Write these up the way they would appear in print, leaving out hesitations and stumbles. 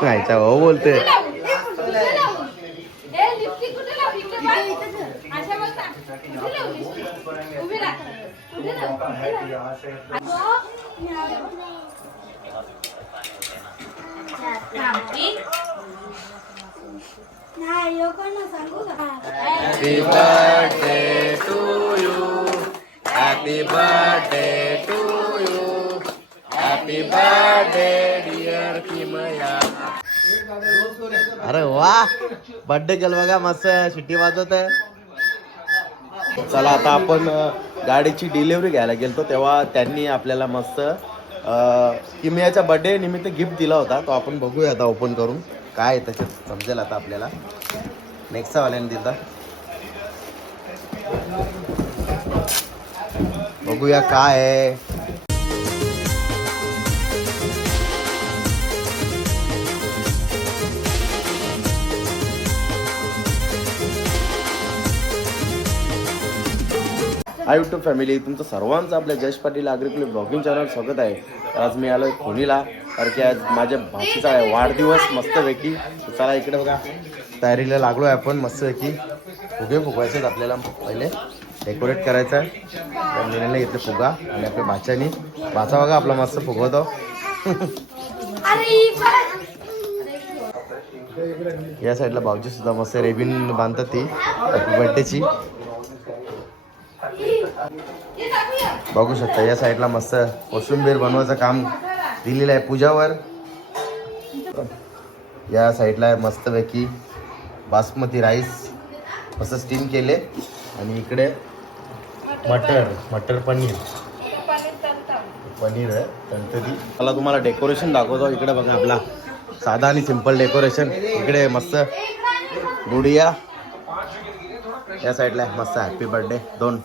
खायचा हो बोलते. Happy birthday to you. Happy birthday to you. Happy birthday dear Kimaya. अरे वा, बर्थडे केलं बघा, मस्त शिट्टी वाजवत आहे. चला आता आपण गाडीची डिलिव्हरी घ्यायला गेलतो तेव्हा त्यांनी आपल्याला मस्त किमयाच्या बर्थडे निमित्त गिफ्ट दिला होता. तो आपण बघूया आता ओपन करून काय त्याच्यात समजेल आता आपल्याला. नेक्स्ट वाल्याने दिला, बघूया काय आहे. हाय यूट्यूब फॅमिली, तुमचं सर्वांचं आपल्या Jayesh Patil agriculture blogging channel स्वागत आहे. आज मी आलो खोलीला कारण की आज माझ्या भाचीचा आहे वाढदिवस मस्तपैकी. चला इकडे बघा, तयारीला लागलो आहे आपण मस्तपैकी. फुगे फुगवायचे आहेत आपल्याला, पहिले डेकोरेट करायचं आहे. निर्णय घेतले फुगा आणि आपल्या भाच्यानी, भाचा बघा आपला मस्त फुगवतो. या साईडला भाऊजी सुद्धा मस्त रेबिन बांधतात ती बर्थडेची. बघू शकता या साईडला मस्त कोशिंबीर बनवायचं काम दिलेलं आहे पूजावर. या साईडला मस्तपैकी बासमती राईस मस्त स्टीम केले आणि इकडे मटर पनीर आहे तंतरी. मला तुम्हाला डेकोरेशन दाखवतो. इकडे बघा आपला साधा आणि सिंपल डेकोरेशन. इकडे मस्त गुडिया, या साईडला मस्त हॅपी बर्थडे, 2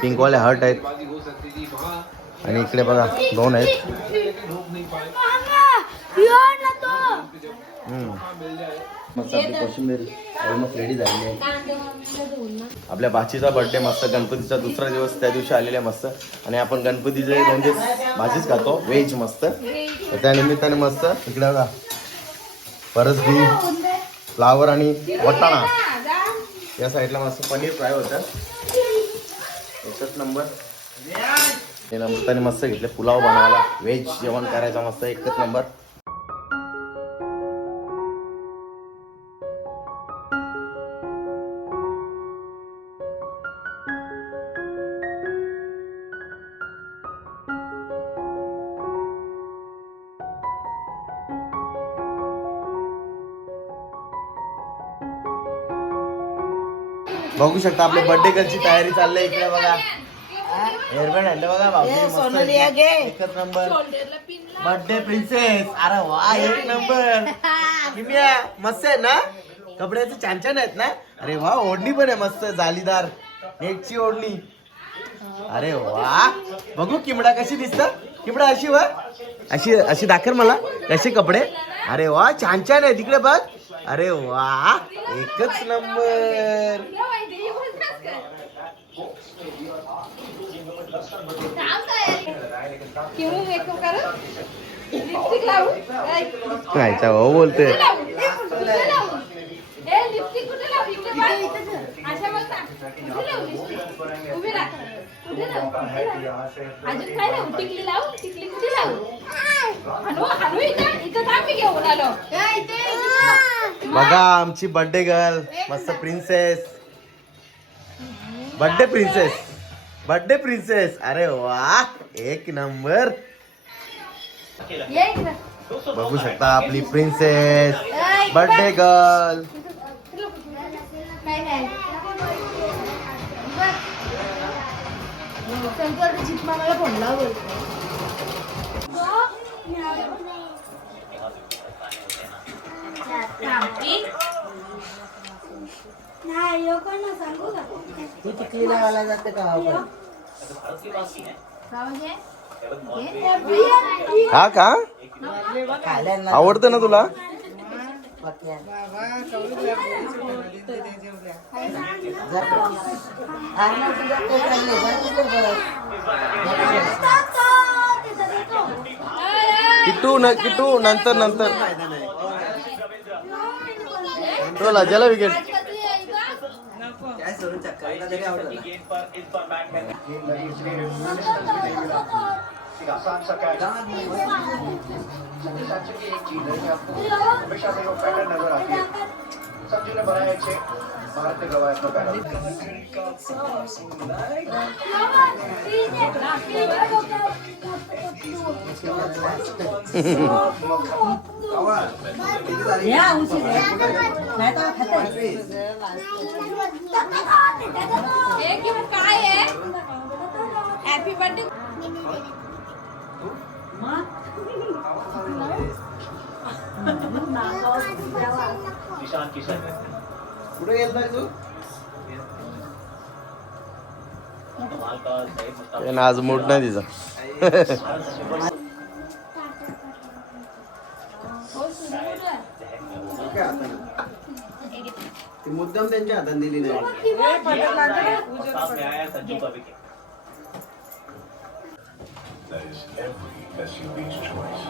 पिंकवाले हार्ट आहेत आणि इकडे बघा 2 आहेत. मस्त आपली कोशिंबीर ऑलमोस्ट रेडी झालेली आहे. आपल्या भाचीचा बर्थडे मस्त, गणपतीचा दुसरा दिवस त्या दिवशी आलेला मस्त. आणि आपण गणपतीचे म्हणजे भाजीच खातो व्हेज मस्त, त्या निमित्ताने मस्त इकडे बघा परसबी, फ्लावर आणि वटाणा. या साईडला मस्त पनीर फ्राय होतं, एकच नंबर. नंतर मस्त घेतले पुलाव बनवायला, व्हेज जेवण करायचं मस्त, एकच नंबर. बघू शकता आपल्या बर्थडे गर्लची तयारी चालली इकडे बघा. हेअरबँड आणलं बघा भाऊजी, एकच नंबर. बर्थडे प्रिन्सेस, अरे वा एक नंबर. किमिया मस्त आहे ना, कपड्याचे छान छान आहेत ना. अरे वा, ओढणी पण आहे मस्त जालीदार नेटची ओढणी. अरे वा, बघू किमडा कशी दिसत. किमडा अशी वा, अशी अशी दाखर मला कसे कपडे. अरे वा छान छान आहे, तिकडे बघ. अरे वा एकच नंबर. खायचा हो बोलते. बघा आमची बर्थडे गर्ल मस्त princess, birthday princess, birthday princess. अरे वा एक नंबर. बघू शकता आपली प्रिन्सेस बर्थडे गर्ल. हा का आवडतं ना तुला. किट्टू नंतर टोला ज्याला विकेट आसान सा कैच हमेशा से वो पैटर्न नजर आती है संजू ने बनाया एक से भारत ने गवाया अपना pattern happy birthday Ishan Kishan कुठे गेलता तू आज मूड नाही तिचा मुद्दाम त्यांच्या हातात दिली नाही संजू का wicket That is every SUV's choice.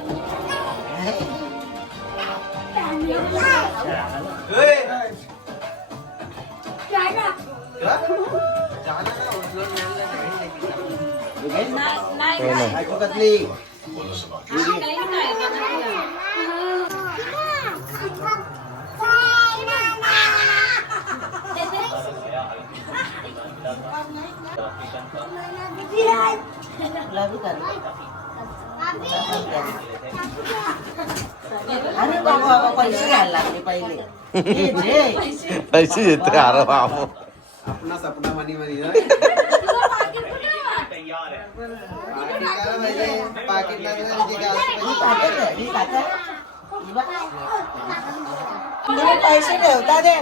अरे बाबा पैसे घ्यायला लागले पहिले पैसे देते अरे बाबा अपना सपना मनी मनी तैयार है पैसे ठेवता दे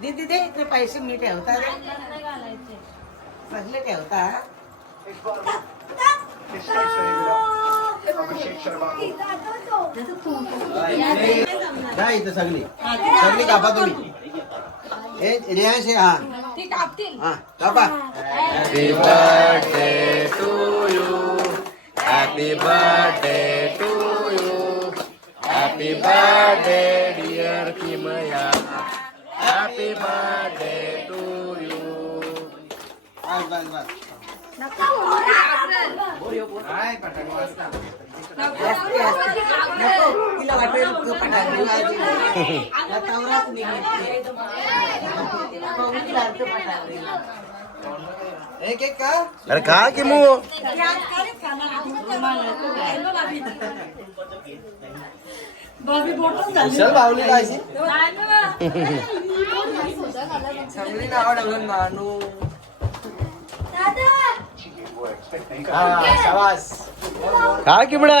दीदी दे इकडे पैसे मी ठेवता दे सगळे ठेवता अभिषेक शर्मा नाही इथं सगळी कापा तुम्ही ए रियांश हा ती कापतील हा कापा happy birthday to you happy birthday to you happy birthday dear Kimaya happy birthday to you बस काय पटांग वाजता तिला वाटेल पटांगली वाजली तवराच निघते तिला बघून लागतं पटांगली एक एक का अरे का की मू चल बावली लायची सगळी नाव ठेवून मानू शाबास का किमडा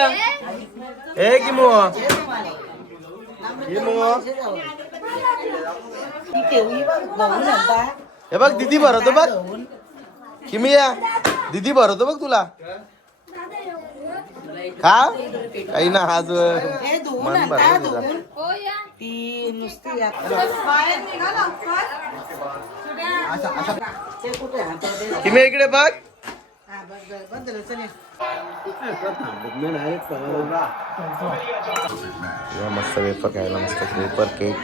ए किमू हे बघ दीदी भरवतो बघ किमिया दीदी भरवतो बघ तुला का काही ना आज मन भरलं तुझा हो या ती नुसती बाहेर निघा लवकर ते कुठे हातात किमी इकडे बघ मस्त वेफर खायला मस्त वेफर केक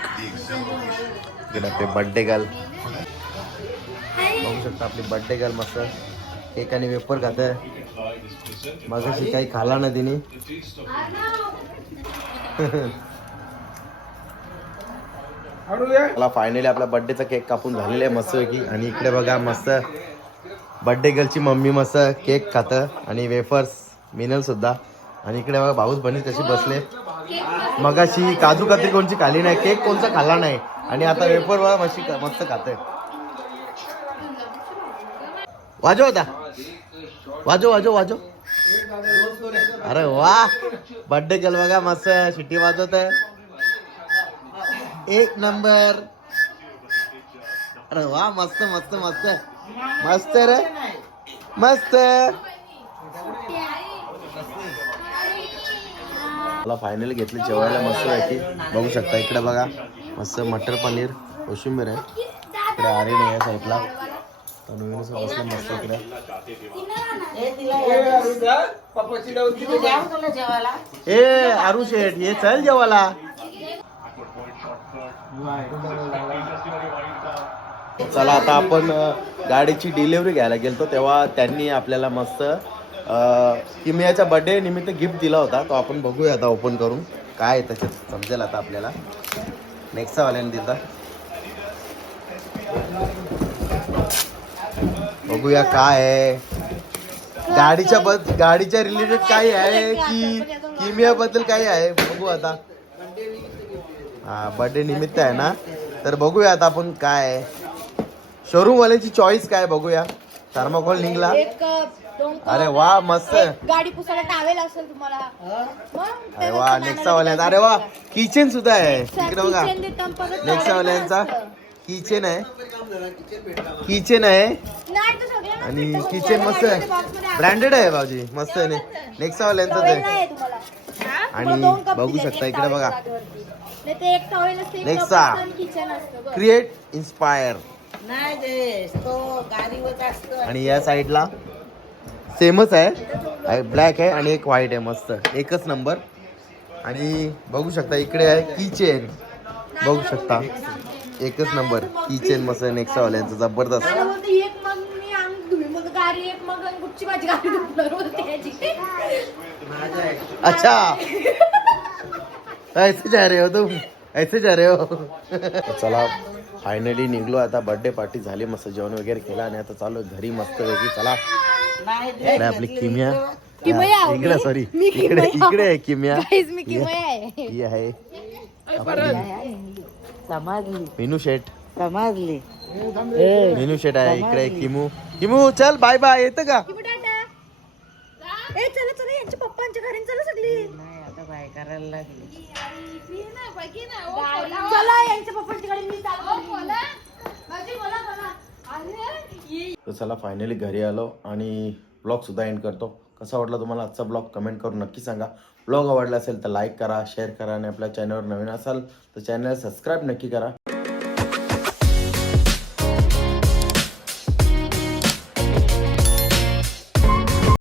इकडे आपले बर्थडे गर्ल बघू शकता आपली बर्थडे गर्ल मस्त केक आणि वेफर खात मगाशी काही खाला ना तिने मला फायनली आपला बर्थडेचा केक कापून झालेला आहे मस्त की आणि इकडे बघा मस्त बर्थडे गर्लची मम्मी मस्त केक खात आणि वेफर्स मिनल सुद्धा आणि इकडे बघा भाऊच बनीस कशी बसले मगाशी काजू कतरी कोणची खाली नाही केक कोणचा खाल्ला नाही आणि आता वेफर बघा मस्त खात वाजव होता वाजव अरे वा बर्थडे गर्ल बघा मस्त शिट्टी वाजवत आहे एक नंबर अरे वा मस्त मस्त मस्त मस्त रे मस्त मला फायनली घेतली जेवायला मस्त पैकी बघू शकता इकडे बघा मस्त मटर पनीर कोशिंबीर आहे इकडे आरेने आहे साईडला तनुवीने बसलं मस्त इकडे हे तिला तिला द्यावं तुला जेवायला. ए आरू शेठ हे चल जेवायला. चला आता आपण गाडीची डिलिव्हरी घ्यायला गेलतो तेव्हा त्यांनी आपल्याला मस्त किमयाच्या बर्थडे निमित्त गिफ्ट दिला होता. तो आपण बघूया आता ओपन करून काय आहे त्याच्यात समजेल आता आपल्याला. नेक्स्टचा वाल्याने दिला. बघूया काय आहे गाडीच्या रिलेटेड काय आहे की किमयाबद्दल काय आहे बघू आता. हा बर्थडे निमित्त आहे ना तर बघूया आता आपण काय आहे. शोरूम वाल्याची चॉईस काय बघूया. थर्माकोल निघला. अरे वा मस्त. गाडी पुसायला टावेल असेल तुम्हाला. अरे वा नेक्सा वाल्यांचा. अरे वा किचन सुद्धा आहे इकडे बघा. नेक्सा वाल्यांचा किचन आहे आणि किचन मस्त आहे. ब्रँडेड आहे भाऊजी मस्त आहे. नेक्सा वाल्यांचाच आहे. आणि बघू शकता इकडे बघा नेक्सा क्रिएट इन्स्पायर. नाही देश तो गाडीवर असतो. आणि या साईडला सेमच आहे ब्लॅक आहे आणि एक व्हाईट आहे मस्त एकच नंबर. आणि बघू शकता इकडे आहे किचन बघू शकता एकच नंबर किचन मस्त आहे. नेक्सा वाल्यांचं जबरदस्त. अच्छा ऐसे जा रहे हो तुम ऐसे जा रहे हो. चला फायनली निघलो आता. बर्थडे पार्टी झाली मस्त जेवण वगैरे केला आणि आता चालू घरी मस्त पैकी. चला इकडे आपली किमया इकडे सॉरी इकडे आहे किमया. ही आहे समजली मीनू शेठ. समजली. मीनू शेठ आहे इकडे. किमू चल बाय बाय. येतं का यांच्या पप्पांच्या घरी चला सगळी. नाही आता बाय करायला लागली. चला यांच्या पप्पांच्या घरी मी तर चला फायनली घरी आलो आणि ब्लॉग सुद्धा एंड करतो. कसा वाटला तुम्हाला आजचा ब्लॉग कमेंट करून नक्की सांगा. ब्लॉग आवडला असेल तर लाईक करा शेअर करा आणि आपल्या चॅनलवर नवीन असाल तर चॅनल सबस्क्राईब नक्की करा.